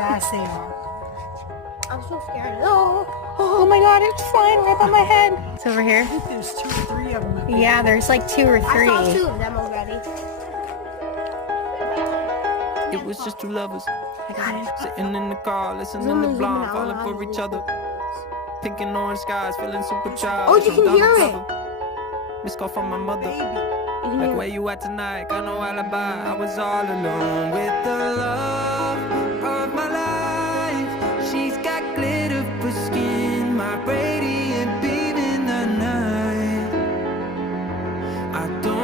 harassing. I'm so scared. Oh. Oh my god, it's flying right above my head. It's over here. I think there's 2 or 3 of them. Yeah, there's like 2 or 3. I saw 2 of them already. It was just 2 lovers I got it. sitting in the car, listening to Blonde, falling for each other. Pink and orange skies, feeling super charged. Oh, you can hear it. Missed call from my mother. You Like, can where you at tonight? Got no alibi. I was all alone with the love of my life. She's got glitter for skin, my radiant beam in the night. I don't